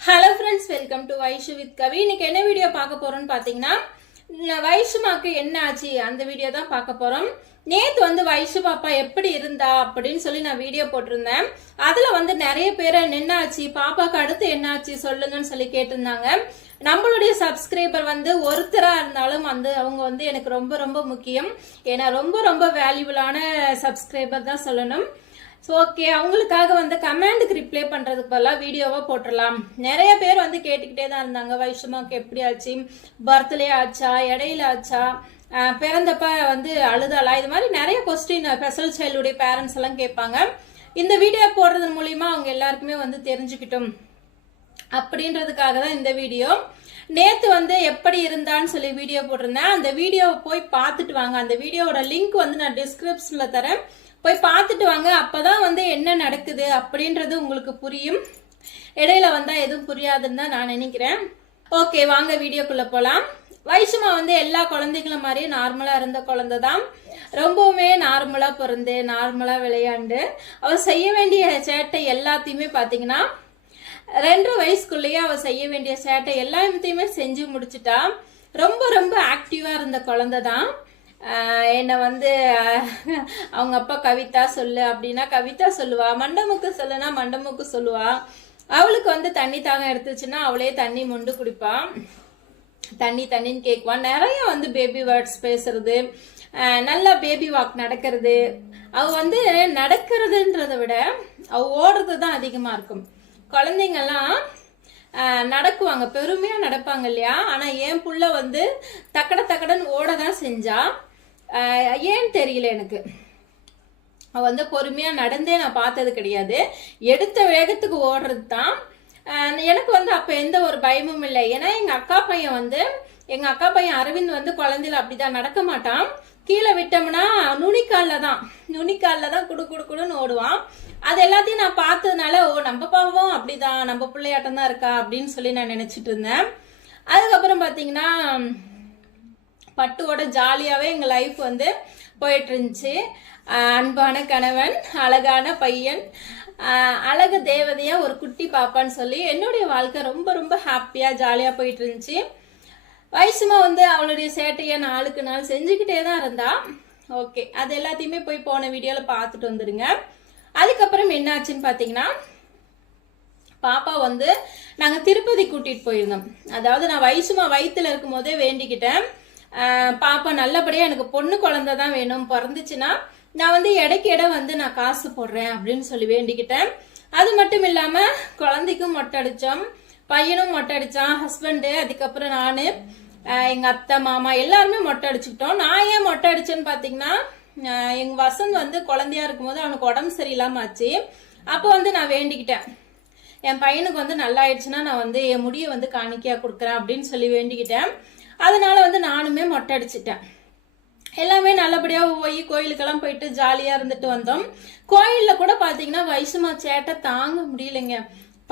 Hello friends, welcome to Vaishu with Kavi. இன்னைக்கு என்ன video பார்க்க போறோம்னு பார்த்தீங்கன்னா, வைஷுமாக்கு என்ன ஆச்சு அந்த வீடியோ தான் பார்க்க போறோம். நேத்து வந்து வைஷு பாப்பா எப்படி இருந்தா அப்படின்னு சொல்லி நான் வீடியோ போட்டிருந்தேன். அதுல வந்து நிறைய பேரை என்னாச்சு பாப்பாக்கு அடுத்து என்னாச்சு சொல்லுங்கன்னு சொல்லி கேட்டிருந்தாங்க. நம்மளுடைய சப்ஸ்கிரைபர் வந்து ஒருத்தரா இருந்தாலும் வந்து அவங்க வந்து எனக்கு ரொம்ப ரொம்ப முக்கியம். ஏன்னா ரொம்ப ரொம்ப வேல்யூபிளான சப்ஸ்கிரைபர் தான் சொல்லணும். ஓகே, அவங்களுக்காக வந்து கமெண்ட்டுக்கு ரிப்ளை பண்றதுக்கு பதிலாக வீடியோவா போட்டுடலாம். நிறைய பேர் வந்து கேட்டுக்கிட்டே தான் இருந்தாங்க, வைஷுமாக்கு எப்படி ஆச்சு, பர்த்டே ஆச்சா, இடையில ஆச்சா, பிறந்தப்ப வந்து அழுதாளா, இது மாதிரி நிறைய கொஸ்டின் ஸ்பெஷல் சைல்டுடைய பேரண்ட்ஸ் எல்லாம் கேட்பாங்க. இந்த வீடியோ போடுறது மூலியமா அவங்க எல்லாருக்குமே வந்து தெரிஞ்சுக்கிட்டும் அப்படின்றதுக்காக தான் இந்த வீடியோ. நேத்து வந்து எப்படி இருந்தான்னு சொல்லி வீடியோ போட்டிருந்தேன். அந்த வீடியோவை போய் பார்த்துட்டு வாங்க. அந்த வீடியோவோட லிங்க் வந்து நான் டிஸ்கிரிப்ஷன்ல தரேன், போய் பார்த்துட்டு வாங்க. அப்பதான் வந்து என்ன நடக்குது அப்படின்றது உங்களுக்கு புரியும். இடையில வந்தா எதுவும் புரியாதுன்னு தான் நான் நினைக்கிறேன். ஓகே, வாங்க வீடியோக்குள்ள போலாம். வைஷுமா வந்து எல்லா குழந்தைகளும் மாதிரி நார்மலா இருந்த குழந்தை தான். ரொம்பவுமே நார்மலா பிறந்து நார்மலா விளையாண்டு அவ செய்ய வேண்டிய சேட்டை எல்லாத்தையுமே பாத்தீங்கன்னா 2.5 வயசுக்குள்ளேயே அவ செய்ய வேண்டிய சேட்டை எல்லாத்தையுமே செஞ்சு முடிச்சுட்டா. ரொம்ப ரொம்ப ஆக்டிவா இருந்த குழந்தை தான். என்னை வந்து அவங்க அப்பா கவிதா சொல்லு அப்படின்னா கவிதா சொல்லுவா, மண்டமுக்கு சொல்லுனா மண்டமுக்கு சொல்லுவா. அவளுக்கு வந்து தண்ணி தாகம் எடுத்துச்சுன்னா அவளே தண்ணி மொண்டு குடிப்பா. தண்ணி தண்ணின்னு கேட்குவா. நிறைய வந்து பேபி வேர்ட்ஸ் பேசுறது, நல்லா பேபி வாக் நடக்கிறது. அவ வந்து நடக்கிறதுன்றத விட அவ ஓடுறது தான் அதிகமா இருக்கும். குழந்தைங்கெல்லாம் நடக்குவாங்க, பெருமையா நடப்பாங்க இல்லையா. ஆனா என் புள்ள வந்து தக்கட தக்கடன்னு ஓடதான் செஞ்சா. ஏன்னு தெரியல எனக்கு. அவ வந்து பொறுமையா நடந்தே நான் பார்த்தது கிடையாது. எடுத்த வேகத்துக்கு ஓடுறது தான். எனக்கு வந்து அப்ப எந்த ஒரு பயமும் இல்லை. ஏன்னா எங்க அக்கா பையன் அரவிந்த் வந்து குழந்தையில அப்படிதான் நடக்க மாட்டான். கீழே விட்டோம்னா நுனிக்கால்ல தான் குடு குடு குடுன்னு ஓடுவான். அது எல்லாத்தையும் நான் பார்த்ததுனால நம்ம பாவம் அப்படிதான், நம்ம பிள்ளையாட்டம் தான் இருக்கா அப்படின்னு சொல்லி நான் நினைச்சிட்டு இருந்தேன். அதுக்கப்புறம் பாத்தீங்கன்னா பட்டுவோட ஜாலியாவே எங்க லைஃப் வந்து போயிட்டு இருந்துச்சு. அன்பான கணவன், அழகான பையன், அழகு தேவதையா ஒரு குட்டி பாப்பான்னு சொல்லி என்னுடைய வாழ்க்கை ரொம்ப ரொம்ப ஹாப்பியா ஜாலியா போயிட்டு இருந்துச்சு. வைஷுமா வந்து அவளுடைய சேட்டையை நாளுக்கு நாள் செஞ்சுக்கிட்டே தான் இருந்தா. ஓகே, அது எல்லாத்தையுமே போய் போன வீடியோல பார்த்துட்டு வந்துருங்க. அதுக்கப்புறம் என்னாச்சுன்னு பாத்தீங்கன்னா, பாப்பா வந்து நாங்க திருப்பதி கூட்டிட்டு போயிருந்தோம். அதாவது நான் வைஷுமா வயிற்றுல இருக்கும் போதே வேண்டிக்கிட்டேன், பாப்பா நல்லபடியா எனக்கு பொண்ணு குழந்தை தான் வேணும், பிறந்துச்சுன்னா நான் வந்து இடைக்கு இடம் வந்து நான் காசு போடுறேன் அப்படின்னு சொல்லி வேண்டிக்கிட்டேன். அது மட்டும் இல்லாம குழந்தைக்கும் மொட்டை அடிச்சோம், பையனும் மொட்டை அடிச்சான், ஹஸ்பண்டு, அதுக்கப்புறம் நானு, எங்க அத்தை மாமா எல்லாருமே மொட்டை அடிச்சுக்கிட்டோம். நான் ஏன் மொட்டை அடிச்சேன்னு பாத்தீங்கன்னா, எங்க வசந்த் வந்து குழந்தையா இருக்கும்போது அவனுக்கு உடம்பு சரியில்லாம ஆச்சு. அப்போ வந்து நான் வேண்டிக்கிட்டேன், என் பையனுக்கு வந்து நல்லா ஆயிடுச்சுன்னா நான் வந்து என் முடியை வந்து காணிக்கையா கொடுக்குறேன் அப்படின்னு சொல்லி வேண்டிக்கிட்டேன். அதனால வந்து நானுமே மொட்டை அடிச்சிட்டேன். எல்லாமே நல்லபடியா போய் கோயிலுக்கெல்லாம் போயிட்டு ஜாலியா இருந்துட்டு வந்தோம். கோயில்ல கூட பாத்தீங்கன்னா வைஷுமா சேட்டை தாங்க முடியலைங்க.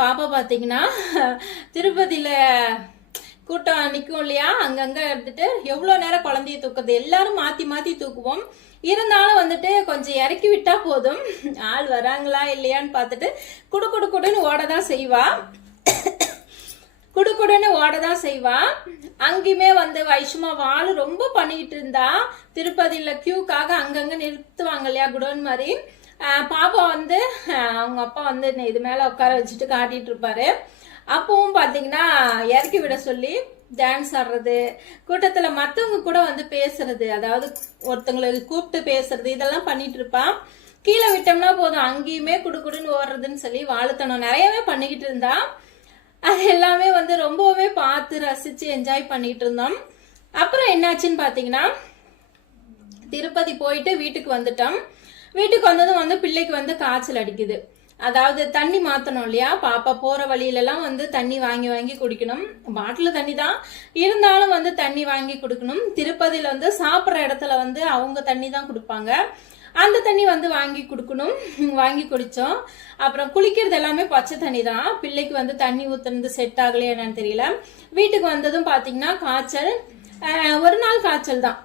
பாப்பா பாத்தீங்கன்னா திருப்பதியில கூட்டம் நிக்கும் இல்லையா, அங்கங்க எடுத்துட்டு எவ்வளவு நேரம் குழந்தைய தூக்குறது, எல்லாரும் மாத்தி மாத்தி தூக்குவோம். இருந்தாலும் வந்துட்டு கொஞ்சம் இறக்கி விட்டா போதும், ஆள் வராங்களா இல்லையான்னு பார்த்துட்டு குடு குடு குடுன்னு ஓடதான் செய்வா. அங்கேயுமே வந்து வைஷுமா வாழு ரொம்ப பண்ணிக்கிட்டு இருந்தா. திருப்பதியில கியூக்காக அங்கங்க நிறுத்துவாங்க இல்லையா, குடோன் மாதிரி. பாப்பா வந்து அவங்க அப்பா வந்து இது மேல உட்கார வச்சுட்டு காட்டிட்டு இருப்பாரு. அப்பவும் பாத்தீங்கன்னா இறக்கி விட சொல்லி டான்ஸ் ஆடுறது, கூட்டத்துல மத்தவங்க கூட வந்து பேசுறது, அதாவது ஒருத்தங்களை கூப்பிட்டு பேசுறது, இதெல்லாம் பண்ணிட்டு இருப்பான். கீழே விட்டோம்னா போதும் அங்கேயுமே குடுக்குடுன்னு ஓடுறதுன்னு சொல்லி வாழுத்தனம் நிறையவே பண்ணிக்கிட்டு இருந்தா. அது எல்லாமே வந்து ரொம்பவே பார்த்து ரசிச்சு என்ஜாய் பண்ணிட்டு இருந்தோம். அப்புறம் என்னாச்சுன்னு பாத்தீங்கன்னா, திருப்பதி போயிட்டு வீட்டுக்கு வந்துட்டோம். வீட்டுக்கு வந்ததும் வந்து பிள்ளைக்கு வந்து காய்ச்சல் அடிக்குது. அதாவது தண்ணி மாத்தணும் இல்லையா, பாப்பா போற வழியில எல்லாம் வந்து தண்ணி வாங்கி வாங்கி குடிக்கணும். பாட்டில் தண்ணி தான் இருந்தாலும் வந்து தண்ணி வாங்கி குடிக்கணும். திருப்பதியில வந்து சாப்பிட்ற இடத்துல வந்து அவங்க தண்ணி தான் கொடுப்பாங்க, அந்த தண்ணி வந்து வாங்கி கொடுக்கணும். வாங்கி குடிச்சோம். அப்புறம் குளிக்கிறது எல்லாமே பச்சை தண்ணி தான். பிள்ளைக்கு வந்து தண்ணி ஊத்துறது செட் ஆகலையா என்னன்னு தெரியல. வீட்டுக்கு வந்ததும் பாத்தீங்கன்னா காய்ச்சல். ஒரு நாள் காய்ச்சல் தான்,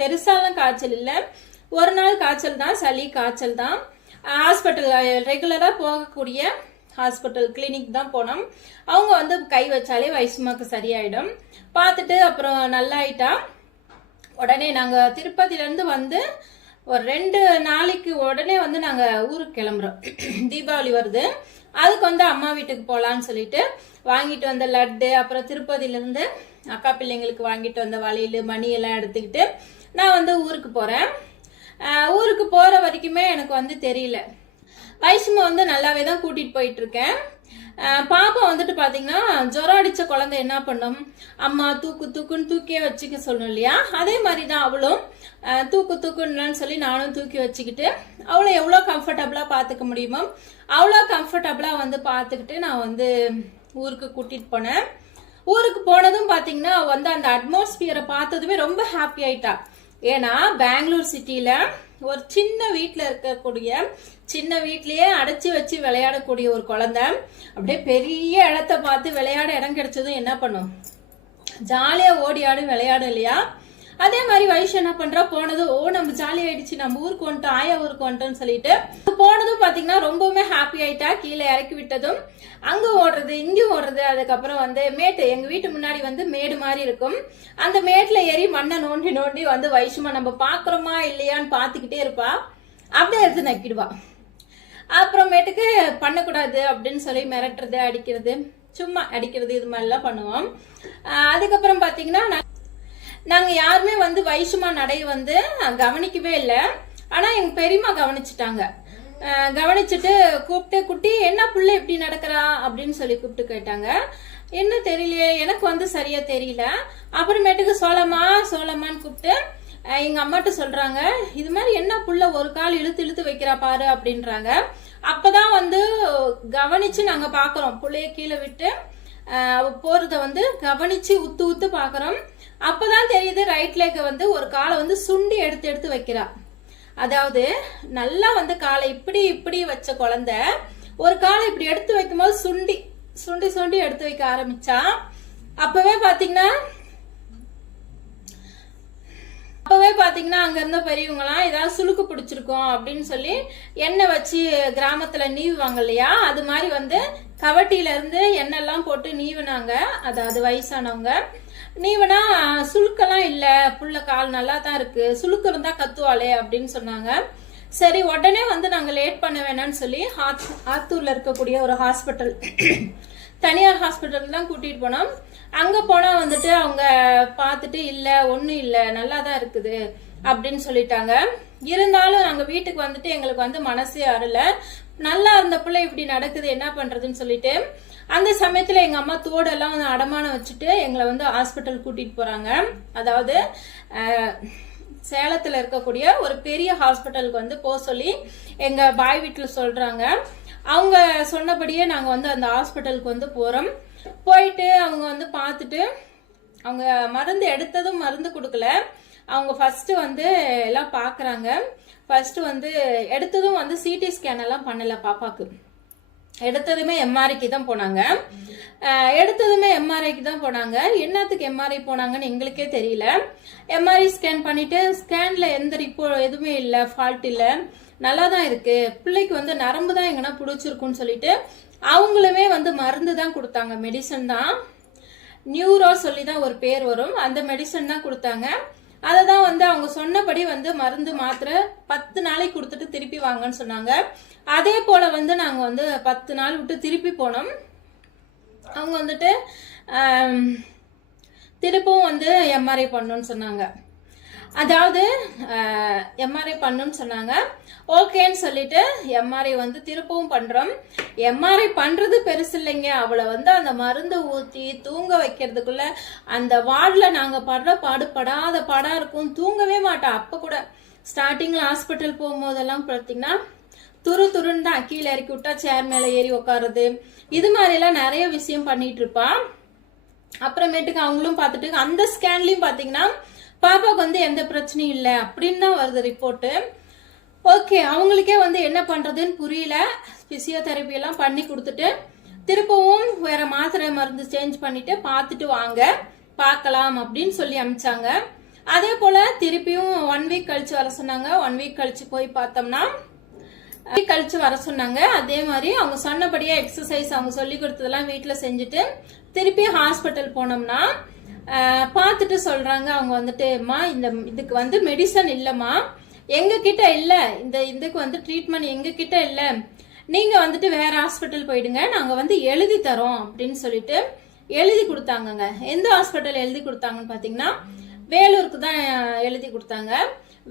பெருசாலாம் காய்ச்சல் இல்லை, ஒரு நாள் காய்ச்சல் தான், சளி காய்ச்சல் தான். ஹாஸ்பிட்டல் ரெகுலரா போகக்கூடிய ஹாஸ்பிட்டல் கிளினிக் தான் போனோம். அவங்க வந்து கை வச்சாலே வைஷ்மாக்கு சரியாயிடும். பார்த்துட்டு அப்புறம் நல்லாயிட்டா. உடனே நாங்கள் திருப்பதியிலேருந்து வந்து ஒரு 2 நாளைக்கு உடனே வந்து நாங்கள் ஊருக்கு கிளம்புறோம். தீபாவளி வருது, அதுக்கு வந்து அம்மா வீட்டுக்கு போகலான்னு சொல்லிட்டு வாங்கிட்டு வந்த லட்டு, அப்புறம் திருப்பதியிலேருந்து அக்கா பிள்ளைங்களுக்கு வாங்கிட்டு வந்த வளையல் மணி எல்லாம் எடுத்துக்கிட்டு நான் வந்து ஊருக்கு போகிறேன். ஊருக்கு போகிற வரைக்குமே எனக்கு வந்து தெரியல. வைஷ்மா வந்து நல்லாவே தான் கூட்டிகிட்டு போயிட்டு இருக்கேன். பாப்பா வந்துட்டு பார்த்தீங்கன்னா ஜுரம் அடித்த குழந்தை என்ன பண்ணும், அம்மா தூக்கு தூக்குன்னு தூக்கியே வச்சுக்க சொல்லணும் இல்லையா, அதே மாதிரி தான் அவளும் தூக்கு தூக்குன்னு சொல்லி நானும் தூக்கி வச்சுக்கிட்டு அவளை எவ்வளோ கம்ஃபர்டபுளாக பார்த்துக்க முடியுமோ அவ்வளோ கம்ஃபர்டபுளாக வந்து பார்த்துக்கிட்டு நான் வந்து ஊருக்கு கூட்டிகிட்டு போனேன். ஊருக்கு போனதும் பார்த்தீங்கன்னா வந்து அந்த அட்மாஸ்பியரை பார்த்ததுமே ரொம்ப ஹாப்பி ஆயிட்டா. ஏன்னா பெங்களூர் சிட்டியில் ஒரு சின்ன வீட்டில் இருக்கக்கூடிய சின்ன வீட்லயே அடைச்சி வச்சு விளையாடக்கூடிய ஒரு குழந்தை அப்படியே பெரிய இடத்த பார்த்து விளையாட இடம் கிடைச்சதும் என்ன பண்ணும், ஜாலியா ஓடி ஆடி விளையாடும் இல்லையா. அதே மாதிரி வைஷ் என்ன பண்றா, போனதும் நம்ம ஜாலி ஆயிடுச்சு, நம்ம ஊருக்கு வந்துட்டோம், ஆயா ஊருக்கு வந்துட்டோம்னு சொல்லிட்டு போனதும் பாத்தீங்கன்னா ரொம்பவுமே ஹாப்பி ஆயிட்டா. கீழே இறக்கி விட்டதும் அங்க ஓடுறது இங்கேயும் ஓடுறது. அதுக்கப்புறம் வந்து மேட்டு, எங்க வீட்டு முன்னாடி வந்து மேடு மாதிரி இருக்கும், அந்த மேட்ல ஏறி மண்ணை நோண்டி நோண்டி வந்து வைஷ்மா நம்ம பாக்குறோமா இல்லையான்னு பாத்துக்கிட்டே இருப்பா. அப்படியே எடுத்து நக்கிடுவா. அப்புறமேட்டுக்கு பண்ணக்கூடாது அப்படின்னு சொல்லி மிரட்டுறது, அடிக்கிறது, சும்மா அடிக்கிறது, இது மாதிரிலாம் பண்ணுவோம். அதுக்கப்புறம் பாத்தீங்கன்னா நாங்க யாருமே வந்து வைஷ்மா நடைய வந்து கவனிக்கவே இல்லை. ஆனா எங்க பெரியம்மா கவனிச்சுட்டாங்க. கவனிச்சுட்டு கூப்பிட்டு, குட்டி என்ன புள்ள இப்படி நடக்கிறா அப்படின்னு சொல்லி கூப்பிட்டு கேட்டாங்க. என்ன தெரியலையே, எனக்கு வந்து சரியா தெரியல. அப்புறமேட்டுக்கு சோளமான்னு கூப்பிட்டு எங்க அம்மாட்ட சொல்றாங்க, இது மாதிரி என்ன புள்ள ஒரு கால் இழுத்து இழுத்து வைக்கிறா பாரு அப்படின்றாங்க. அப்பதான் வந்து கவனிச்சு நாங்க பாக்குறோம், புள்ளைய கீழே விட்டு போறத வந்து கவனிச்சு உத்து பாக்குறோம். அப்பதான் தெரியுது ரைட் லேக்க வந்து ஒரு காலை வந்து சுண்டி எடுத்து வைக்கிறா. அதாவது நல்லா வந்து காலை இப்படி வச்ச குழந்தை ஒரு காலை இப்படி எடுத்து வைக்கும் போது சுண்டி எடுத்து வைக்க ஆரம்பிச்சா. அப்பவே பாத்தீங்கன்னா அங்க இருந்த பெரியவங்களாம் ஏதாவது சுளுக்கு பிடிச்சிருக்கோம் அப்படின்னு சொல்லி எண்ணெய் வச்சு கிராமத்துல நீவுவாங்க இல்லையா, அது மாதிரி வந்து கவட்டியில இருந்து எண்ணெய் எல்லாம் போட்டு நீவுனாங்க. அதாவது வயசானவங்க நீவனா சுளுக்கெல்லாம் இல்ல, புள்ள கால் நல்லா தான் இருக்கு, சுளுக்கு இருந்தா கத்துவாளே அப்படின்னு சொன்னாங்க. சரி உடனே வந்து நாங்க லேட் பண்ண வேணாம்னு சொல்லி ஆத்தூர்ல இருக்கக்கூடிய ஒரு ஹாஸ்பிட்டல், தனியார் ஹாஸ்பிட்டல் தான் கூட்டிட்டு போனோம். அங்க போனா வந்துட்டு அவங்க பார்த்துட்டு இல்ல ஒன்னும் இல்ல நல்லா தான் இருக்குது அப்படின்னு சொல்லிட்டாங்க. இருந்தாலும் நாங்க வீட்டுக்கு வந்துட்டு எங்களுக்கு வந்து மனசே அறல, நல்லா இருந்த பிள்ளை இப்படி நடக்குது என்ன பண்றதுன்னு சொல்லிட்டு அந்த சமயத்துல எங்க அம்மா தோடெல்லாம் வந்து அடமானம் வச்சுட்டு எங்களை வந்து ஹாஸ்பிட்டல் கூட்டிட்டு போறாங்க. அதாவது சேலத்துல இருக்கக்கூடிய ஒரு பெரிய ஹாஸ்பிட்டலுக்கு வந்து போக சொல்லி எங்க பாய் வீட்டுல சொல்றாங்க. அவங்க சொன்னபடியே நாங்க வந்து அந்த ஹாஸ்பிட்டலுக்கு வந்து போறோம். போயிட்டு அவங்க வந்து பார்த்துட்டு அவங்க மருந்து எடுத்ததும் மருந்து கொடுக்கல. அவங்க ஃபர்ஸ்ட் வந்து எல்லாம் பாக்குறாங்க. ஃபர்ஸ்ட் வந்து எடுத்ததும் வந்து சிடி ஸ்கேன் எல்லாம் பண்ணல பாப்பாக்கு. எடுத்ததுமே எம்ஆர்ஐக்கு தான் போனாங்க. என்னத்துக்கு எம்ஆர்ஐ போனாங்கன்னு எங்களுக்கே தெரியல. எம்ஆர்ஐ ஸ்கேன் பண்ணிட்டு ஸ்கேன்ல எந்த ரிப்போர்ட் எதுவுமே இல்ல, ஃபால்ட் இல்ல, நல்லா தான் இருக்கு, பிள்ளைக்கு வந்து நரம்பு தான் எங்கன்னா பிடிச்சிருக்குன்னு சொல்லிட்டு அவங்களுமே வந்து மருந்து தான் கொடுத்தாங்க. மெடிசன் தான், நியூரோ சொல்லி தான் ஒரு பேர் வரும், அந்த மெடிசன் தான் கொடுத்தாங்க. அதை தான் வந்து அவங்க சொன்னபடி வந்து மருந்து மாத்திரை 10 நாளைக்கு கொடுத்துட்டு திருப்பி வாங்கன்னு சொன்னாங்க. அதே போல வந்து நாங்க வந்து 10 நாள் விட்டு திருப்பி போனோம். அவங்க வந்துட்டு திருப்பவும் வந்து எம்ஆர்ஐ பண்ணணும்னு சொன்னாங்க. அதாவது எம்ஆர்ஐ பண்ணணும்னு சொன்னாங்க. ஓகேன்னு சொல்லிட்டு எம்ஆர்ஐ வந்து திருப்பவும் பண்றோம். எம்ஆர்ஐ பண்றது பெருசு இல்லைங்க, அவளை வந்து அந்த மருந்து ஊத்தி தூங்க வைக்கிறதுக்குள்ள அந்த வார்டுல நாங்க படுற பாடுபடாத பாடா இருக்கும், தூங்கவே மாட்டா. அப்ப கூட ஸ்டார்டிங்ல ஹாஸ்பிட்டல் போகும்போதெல்லாம் பார்த்தீங்கன்னா துருன்னு தான், கீழே இறக்கி விட்டா சேர் மேல ஏறி உட்காருறது, இது மாதிரி எல்லாம் நிறைய விஷயம் பண்ணிட்டு இருப்பா. அப்புறமேட்டுக்கு அவங்களும் பார்த்துட்டு அந்த ஸ்கேன்லயும் பாத்தீங்கன்னா பாப்பாவுக்கு வந்து எந்த பிரச்சனையும் இல்லை அப்படின்னு தான் வருது ரிப்போர்ட்டு. ஓகே, அவங்களுக்கே வந்து என்ன பண்றதுன்னு புரியல. பிசியோதெரப்பி எல்லாம் பண்ணி கொடுத்துட்டு திருப்பவும் வேற மாத்திரை மருந்து சேஞ்ச் பண்ணிட்டு பார்த்துட்டு வாங்க பார்க்கலாம் அப்படின்னு சொல்லி அனுப்பிச்சாங்க. அதே போல திருப்பியும் 1 வீக் கழிச்சு வர சொன்னாங்க. 1 வீக் கழிச்சு போய் பார்த்தோம்னா கழிச்சு வர சொன்னாங்க. அதே மாதிரி அவங்க சொன்னபடியே எக்ஸசைஸ் அவங்க சொல்லி கொடுத்ததெல்லாம் வீட்டில் செஞ்சுட்டு திருப்பி ஹாஸ்பிட்டல் போனோம்னா பார்த்துட்டு சொல்றாங்க அவங்க வந்துட்டுமா இந்த இதுக்கு வந்து மெடிசன் இல்லைம்மா, எங்க கிட்ட இல்ல, இந்த இதுக்கு வந்து ட்ரீட்மெண்ட் எங்க கிட்ட இல்ல, நீங்க வந்துட்டு வேற ஹாஸ்பிட்டல் போயிடுங்க, நாங்க வந்து எழுதி தரோம் அப்படின்னு சொல்லிட்டு எழுதி கொடுத்தாங்கங்க. எந்த ஹாஸ்பிட்டல் எழுதி கொடுத்தாங்கன்னு பாத்தீங்கன்னா வேலூருக்கு தான் எழுதி கொடுத்தாங்க.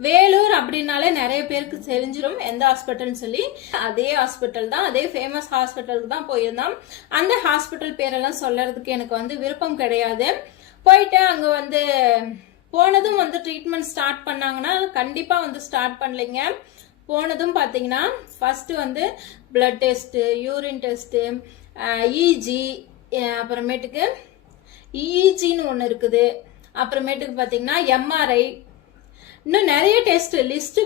வேலூர் அப்படின்னாலே நிறைய பேருக்கு தெரிஞ்சிடும் எந்த ஹாஸ்பிட்டல்னு சொல்லி. அதே ஹாஸ்பிட்டல் தான், அதே ஃபேமஸ் ஹாஸ்பிட்டலுக்கு தான் போயிருந்தோம். அந்த ஹாஸ்பிட்டல் பேரெல்லாம் சொல்றதுக்கு எனக்கு வந்து விருப்பம் கிடையாது. போயிட்டு அங்க வந்து போனதும் வந்து ட்ரீட்மெண்ட் ஸ்டார்ட் பண்ணாங்கன்னா கண்டிப்பா வந்து ஸ்டார்ட் பண்ணலைங்க. போனதும் பாத்தீங்கன்னா ஃபர்ஸ்ட் வந்து பிளட் டெஸ்ட், யூரின் டெஸ்ட், இஜி, அப்புறமேட்டுக்கு இஜின்னு ஒன்று இருக்குது, அப்புறமேட்டுக்கு பாத்தீங்கன்னா எம்ஆர்ஐ, இன்னும் நிறைய டெஸ்ட் லிஸ்ட்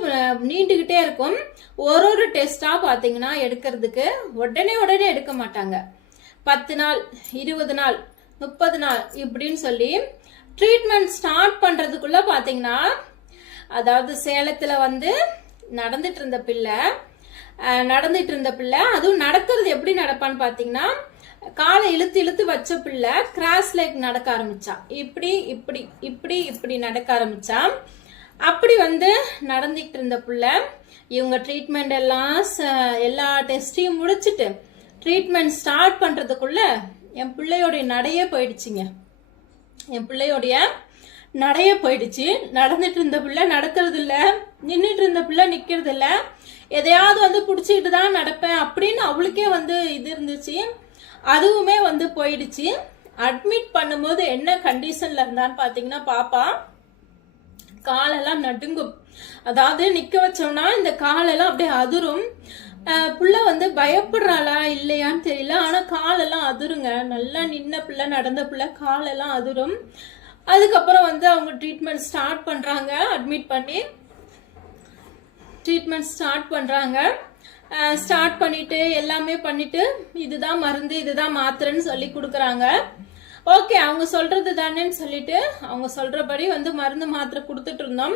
நீண்டுகிட்டே இருக்கும். ஒரு டெஸ்டா பாத்தீங்கன்னா எடுக்கிறதுக்கு உடனே எடுக்க மாட்டாங்க. 10 நாள், 20 நாள், 30 நாள் இப்படின்னு சொல்லி ட்ரீட்மெண்ட் ஸ்டார்ட் பண்றதுக்குள்ள பாத்தீங்கன்னா, அதாவது சேலத்துல வந்து நடந்துட்டு இருந்த பிள்ளை அதுவும் நடக்கிறது எப்படி நடப்பான்னு பாத்தீங்கன்னா, காலை இழுத்து இழுத்து வச்ச பிள்ளை கிராஸ் லெக் நடக்க ஆரம்பிச்சா, இப்படி இப்படி இப்படி இப்படி நடக்க ஆரம்பிச்சா. அப்படி வந்து நடந்துட்டு இருந்த பிள்ளை இவங்க ட்ரீட்மெண்ட் எல்லாம் எல்லா டெஸ்டையும் முடிச்சுட்டு ட்ரீட்மெண்ட் ஸ்டார்ட் பண்றதுக்குள்ள என் பிள்ளையோடைய நடையே போயிடுச்சுங்க. நடந்துட்டு இருந்த பிள்ளை நடக்கிறது இல்ல, நின்றுட்டு இருந்த பிள்ளை நிக்கிறது இல்ல, எதையாவது வந்து புடிச்சுக்கிட்டு தான் நடப்பேன் அப்படின்னு அவளுக்கே வந்து இது இருந்துச்சு. அதுவுமே வந்து போயிடுச்சு. அட்மிட் பண்ணும்போது என்ன கண்டிஷன்ல இருந்தான்னு பாத்தீங்கன்னா, பாப்பா காலெல்லாம் நடுங்கும். அதாவது நிக்க வச்சோம்னா இந்த காலெல்லாம் அப்படியே அதிரும். புள்ள வந்து பயப்படுறாளா இல்லையான்னு தெரியல, ஆனா காலெல்லாம் அதிருங்க. நல்லா நின்ன பிள்ளை, நடந்த பிள்ளை, காலெல்லாம் அதிரும். அதுக்கப்புறம் வந்து அவங்க ட்ரீட்மெண்ட் ஸ்டார்ட் பண்றாங்க. அட்மிட் பண்ணி ட்ரீட்மெண்ட் ஸ்டார்ட் பண்றாங்க. ஸ்டார்ட் பண்ணிட்டு எல்லாமே பண்ணிட்டு இதுதான் மருந்து, இதுதான் மாத்திரைன்னு சொல்லி கொடுக்குறாங்க. ஓகே, அவங்க சொல்றது தானேன்னு சொல்லிட்டு அவங்க சொல்றபடி வந்து மருந்து மாத்திரை கொடுத்துட்டு இருந்தோம்.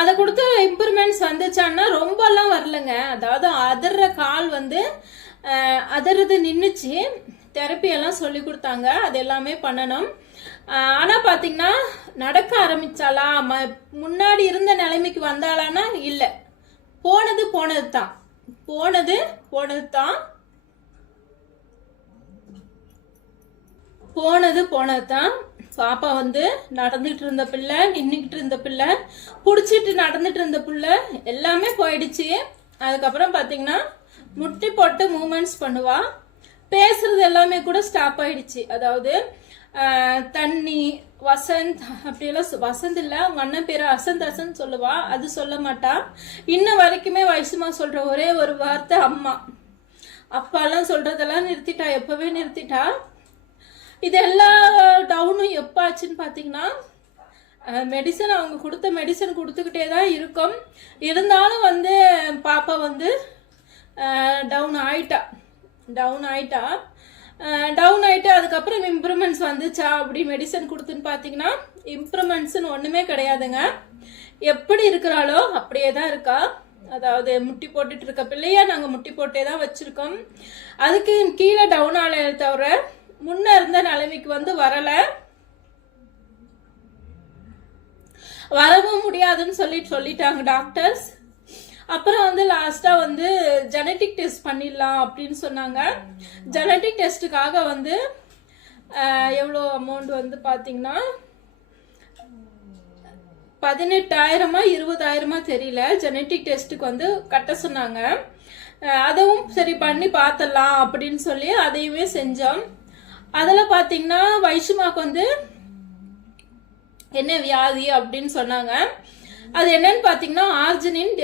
அதை கொடுத்து இம்ப்ரூவ்மெண்ட்ஸ் வந்துச்சான்னா ரொம்ப எல்லாம் வரலங்க. அதாவது அதிர்ற கால் வந்து அதிர்றது நின்றுச்சு. தெரப்பி எல்லாம் சொல்லி கொடுத்தாங்க, அது எல்லாமே பண்ணணும். ஆனா பாத்தீங்கன்னா நடக்க ஆரம்பிச்சாலா, முன்னாடி இருந்த நிலைமைக்கு வந்தாலான்னா இல்ல, போனதுதான். பாப்பா வந்து நடந்துட்டு இருந்த பிள்ளை, நின்னுகிட்டு இருந்த பிள்ளை, புடிச்சிட்டு நடந்துட்டு இருந்த பிள்ளை எல்லாமே போயிடுச்சு. அதுக்கப்புறம் பாத்தீங்கன்னா முட்டி போட்டு மூமெண்ட்ஸ் பண்ணுவா, பேசுறது எல்லாமே கூட ஸ்டாப் ஆயிடுச்சு. அதாவது தண்ணி, வசந்த் அப்படியெல்லாம், வசந்த் இல்ல அவங்க அண்ணன் பேரு அசந்த் சொல்லுவா, அது சொல்ல மாட்டா. இன்ன வரைக்குமே வயசுமா சொல்ற ஒரே ஒரு வார்த்தை அம்மா. அப்பாலாம் சொல்றதெல்லாம் நிறுத்திட்டா, எப்பவே நிறுத்திட்டா. இதெல்லாம் டவுனும் எப்ப ஆச்சுன்னு பாத்தீங்கன்னா, மெடிசன் அவங்க கொடுத்த மெடிசன் கொடுத்துக்கிட்டே தான் இருக்கும். இருந்தாலும் வந்து பாப்பா வந்து டவுன் ஆயிட்டா. அதுக்கப்புறம் இம்ப்ரூவ்மெண்ட்ஸ் வந்துச்சா அப்படி மெடிசன் கொடுத்துன்னு பாத்தீங்கன்னா இம்ப்ரூவ்மெண்ட்ஸ்னு ஒண்ணுமே கிடையாதுங்க. எப்படி இருக்கிறாளோ அப்படியே தான் இருக்கா. அதாவது முட்டி போட்டுட்டு இருக்க பிள்ளையா நாங்க முட்டி போட்டே தான் வச்சிருக்கோம். அதுக்கு கீழே டவுன் ஆல தவிர முன்ன இருந்த நிலைமைக்கு வந்து வரவும் முடியாதுன்னு சொல்லிட்டாங்க டாக்டர்ஸ். அப்புறம் வந்து லாஸ்டா வந்து ஜெனட்டிக் டெஸ்ட் பண்ணிடலாம் அப்படின்னு சொன்னாங்க. ஜெனட்டிக் டெஸ்ட்டுக்காக வந்து எவ்வளோ அமௌண்ட் வந்து பாத்தீங்கன்னா 18,000 20,000 தெரியல. ஜெனட்டிக் டெஸ்ட்டுக்கு வந்து கட்ட சொன்னாங்க. அதுவும் சரி பண்ணி பார்த்தலாம் அப்படின்னு சொல்லி அதையுமே செஞ்சோம். அதில் பாத்தீங்கன்னா வைஷுமாக்கு வந்து என்ன வியாதி அப்படின்னு சொன்னாங்க. அது என்னன்னு பாத்தீங்கன்னா ஆர்ஜினின்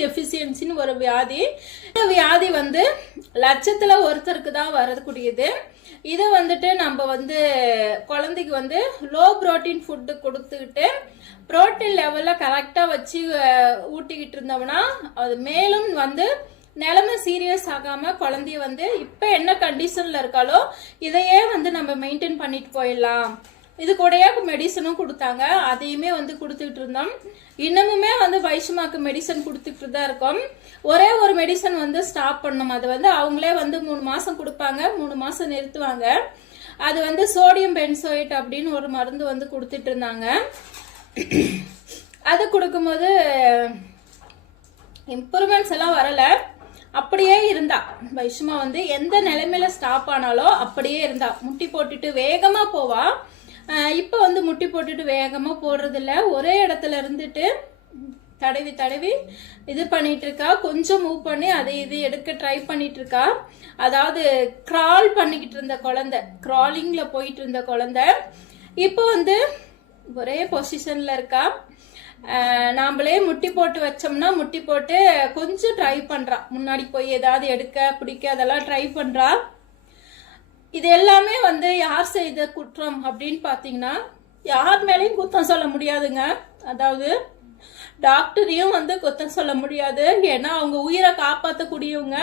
டெஃபிசியன்சின்னு ஒரு வியாதி. இந்த வியாதி வந்து லட்சத்துல ஒருத்தருக்கு தான் வரக்கூடியது. இதை வந்துட்டு நம்ம வந்து குழந்தைக்கு வந்து லோ புரோட்டீன் ஃபுட்டு கொடுத்துக்கிட்டு புரோட்டீன் லெவல்ல கரெக்டா வச்சு ஊட்டிக்கிட்டு இருந்தோம்னா அது மேலும் வந்து நிலைமை சீரியஸ் ஆகாம குழந்தைய வந்து இப்ப என்ன கண்டிஷன்ல இருக்காலோ இதையே வந்து நம்ம மெயின்டைன் பண்ணிட்டு போயிடலாம் இது கூடயே மெடிசனும் கொடுத்தாங்க, அதையுமே வந்து கொடுத்துட்டு இருந்தோம். இன்னமுமே வந்து வைஷ்மாக்கு மெடிசன் கொடுத்துட்டு தான் இருக்கோம். ஒரே ஒரு மெடிசன் வந்து ஸ்டாப் பண்ணோம். அது வந்து அவங்களே வந்து 3 மாசம் கொடுப்பாங்க, 3 மாசம் நிறுத்துவாங்க. அது வந்து சோடியம் பென்சோயிட் அப்படின்னு ஒரு மருந்து வந்து கொடுத்துட்டு இருந்தாங்க. அது கொடுக்கும்போது இம்ப்ரூவ்மெண்ட்ஸ் எல்லாம் வரல, அப்படியே இருந்தா வைஷ்மா வந்து எந்த நிலைமையில ஸ்டாப் ஆனாலோ அப்படியே இருந்தா. முட்டி போட்டுட்டு வேகமா போவா. இப்ப வந்து முட்டி போட்டுட்டு வேகமா போடுறது இல்ல, ஒரே இடத்துல இருந்துட்டு தடவி தடவி இது பண்ணிட்டு இருக்கா. கொஞ்சம் மூவ் பண்ணி அதை இது எடுக்க ட்ரை பண்ணிட்டு இருக்கா. அதாவது கிரால் பண்ணிக்கிட்டு இருந்த குழந்தை, கிராலிங்ல போயிட்டு இருந்த குழந்தை இப்போ வந்து ஒரே பொசிஷன்ல இருக்கா. நாமளே முட்டி போட்டு வச்சோம்னா முட்டி போட்டு கொஞ்சம் ட்ரை பண்றா, முன்னாடி போய் ஏதாவது எடுக்க பிடிக்க அதெல்லாம் ட்ரை பண்றா. இது எல்லாமே வந்து யார் செய்த குற்றம் அப்படின்னு பாத்தீங்கன்னா யார் மேலேயும் குத்தம் சொல்ல முடியாதுங்க. அதாவது டாக்டரையும் வந்து குத்தம் சொல்ல முடியாது, ஏன்னா அவங்க உயிரை காப்பாற்றக்கூடியவங்க.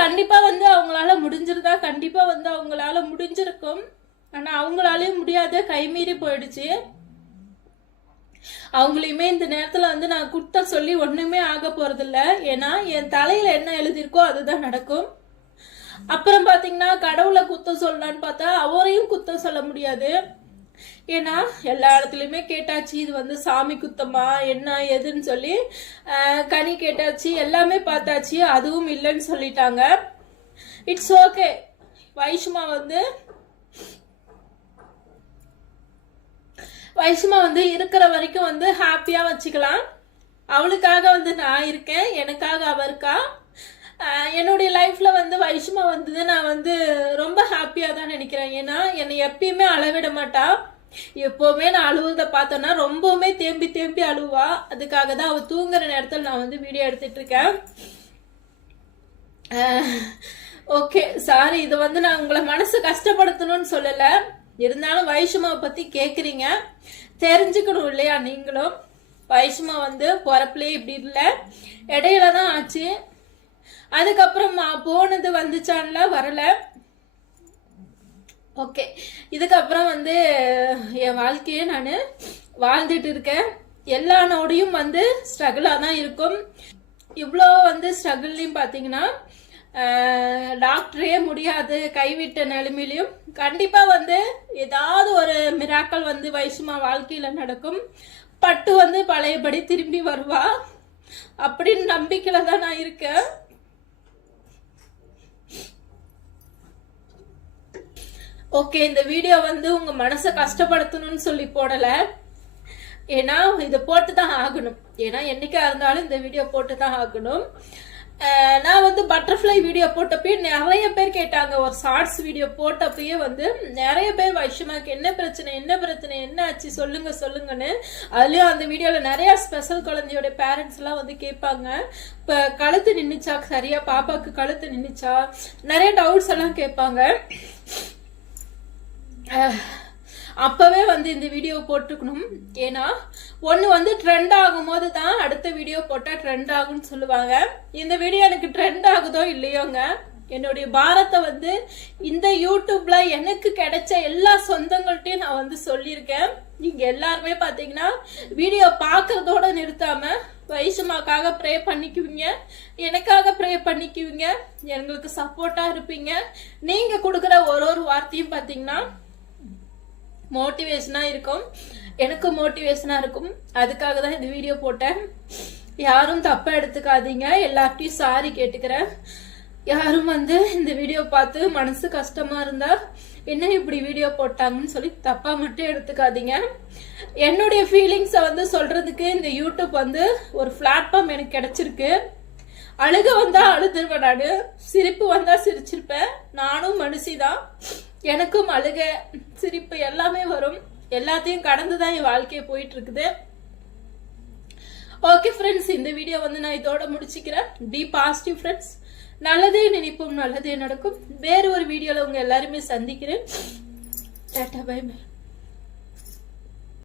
கண்டிப்பா வந்து அவங்களால முடிஞ்சிருந்தா கண்டிப்பா வந்து அவங்களால முடிஞ்சிருக்கும். ஆனா அவங்களாலயும் முடியாது, கைமீறி போயிடுச்சு. அவங்களையுமே இந்த நேரத்துல வந்து நான் குத்தம் சொல்லி ஒண்ணுமே ஆக போறது இல்ல, ஏன்னா என் தலையில என்ன எழுதிருக்கோ அதுதான் நடக்கும். அப்புறம் பாத்தீங்கன்னா கடவுளை குத்தம் சொல்லலான்னு பார்த்தா அவரையும் குத்தம் சொல்ல முடியாது, ஏன்னா எல்லா இடத்துலயுமே கேட்டாச்சு இது வந்து சாமி குத்தமா என்ன எதுன்னு சொல்லி. கனி கேட்டாச்சு, எல்லாமே பார்த்தாச்சு, அதுவும் இல்லைன்னு சொல்லிட்டாங்க. இட்ஸ் ஓகே, வைஷ்மா வந்து இருக்கிற வரைக்கும் வந்து ஹாப்பியா வச்சுக்கலாம். அவளுக்காக வந்து நான் இருக்கேன், எனக்காக அவ இருக்கா. என்னுடைய லைஃப்ல வந்து வைஷ்மா வந்தது நான் வந்து ரொம்ப ஹாப்பியா தான் நினைக்கிறேன். ஏன்னா என்னை எப்பயுமே அளவிட மாட்டா. எப்பவுமே நான் அழுவதை பார்த்தோன்னா ரொம்பவுமே தேம்பி தேம்பி அழுவா. அதுக்காக தான் அவ தூங்குற நேரத்தில் நான் வந்து வீடியோ எடுத்துட்டு இருக்கேன். ஓகே, சாரி, இது வந்து நான் உங்களை மனசு கஷ்டப்படுத்தணும்னு சொல்லல. இருந்தாலும் வைஷ்மாவை பத்தி கேக்குறீங்க, தெரிஞ்சுக்கணும் இல்லையா நீங்களும். வைஷ்மா வந்து பிறப்புலயே இப்படி இல்லை, இடையில தான் ஆச்சு. அதுக்கப்புறம் போனது வந்துச்சான்ல வரல. ஓகே, இதுக்கப்புறம் வந்து என் வாழ்க்கையை நான் வாழ்ந்துட்டு இருக்கேன். எல்லா நோடையும் வந்து ஸ்ட்ரகிளா தான் இருக்கும். இவ்வளோ வந்து ஸ்ட்ரகிள்லையும் பார்த்தீங்கன்னா டாக்டரே முடியாது கைவிட்ட நிலைமையிலையும் கண்டிப்பா வந்து ஏதாவது ஒரு மிராக்கள் வந்து வைஷ்மா வாழ்க்கையில நடக்கும். பட்டு வந்து பழையபடி திரும்பி வருவா அப்படின்னு நம்பிக்கையில தான் நான் இருக்கேன். ஓகே, இந்த வீடியோ வந்து உங்க மனசை கஷ்டப்படுத்தணும்னு சொல்லி போடல, ஏன்னா இதை போட்டுதான் ஆகணும். ஏன்னா என்னைக்கா இருந்தாலும் இந்த வீடியோ போட்டுதான் ஆகணும். நான் வந்து பட்டர்ஃப்ளை வீடியோ போட்டப்பயே நிறைய பேர் கேட்டாங்க. ஒரு ஷார்ட்ஸ் வீடியோ போட்டப்பயே வந்து நிறைய பேர் வைஷ்மாக்கு என்ன பிரச்சனை என்ன ஆச்சு சொல்லுங்கன்னு. அதுலயும் அந்த வீடியோல நிறைய ஸ்பெஷல் குழந்தையோட பேரண்ட்ஸ் எல்லாம் வந்து கேட்பாங்க. இப்ப கழுத்து நின்னுச்சா சரியா, பாப்பாக்கு கழுத்து நின்னுச்சா, நிறைய டவுட்ஸ் எல்லாம் கேட்பாங்க. அப்பவே வந்து இந்த வீடியோ போட்டுக்கணும். ஏன்னா ஒண்ணு வந்து ட்ரெண்ட் ஆகும் போது தான் அடுத்த வீடியோ போட்டா ட்ரெண்ட் ஆகும்னு சொல்லுவாங்க. இந்த வீடியோ எனக்கு ட்ரெண்ட் ஆகுதோ இல்லையோங்க, என்னுடைய பாரத்தை வந்து இந்த யூடியூப்ல எனக்கு கிடைச்ச எல்லா சொந்தங்கள்ட்டையும் நான் வந்து சொல்லியிருக்கேன். நீங்க எல்லாருமே பாத்தீங்கன்னா வீடியோ பாக்குறதோட நிறுத்தாம வைஷ்மாக்காக ப்ரே பண்ணிக்குவீங்க, எனக்காக ப்ரே பண்ணிக்குவீங்க, எங்களுக்கு சப்போர்ட்டா இருப்பீங்க. நீங்க கொடுக்குற ஒரு வார்த்தையும் பாத்தீங்கன்னா மோட்டிவேஷனா இருக்கும், எனக்கு மோட்டிவேஷனா இருக்கும். அதுக்காக தான் இந்த வீடியோ போட்டேன். யாரும் தப்பா எடுத்துக்காதீங்க, எல்லார்ட்டையும் சாரி கேட்டுக்கிறேன். யாரும் வந்து இந்த வீடியோ பார்த்து மனசு கஷ்டமா இருந்தா என்ன இப்படி வீடியோ போட்டாங்கன்னு சொல்லி தப்பா மட்டும் எடுத்துக்காதீங்க. என்னுடைய ஃபீலிங்ஸை வந்து சொல்றதுக்கு இந்த யூடியூப் வந்து ஒரு பிளாட்ஃபார்ம் எனக்கு கிடைச்சிருக்கு. அழுக வந்தா அழுதுருவேன், நானு சிரிப்பு வந்தா சிரிச்சிருப்பேன். நானும் மனுஷிதான், எனக்கும் அழுக சிரிப்பு எல்லாமே வரும். எல்லாத்தையும் கடந்துதான் என் வாழ்க்கையை போயிட்டு இருக்குது. ஓகே ஃப்ரெண்ட்ஸ், இந்த வீடியோ வந்து நான் இதோட முடிச்சுக்கிறேன். பி பாசிட்டிவ் ஃப்ரெண்ட்ஸ், நல்லதே நினைப்போம் நல்லதே நடக்கும். வேறு ஒரு வீடியோல உங்க எல்லாருமே சந்திக்கிறேன். Tata bye by.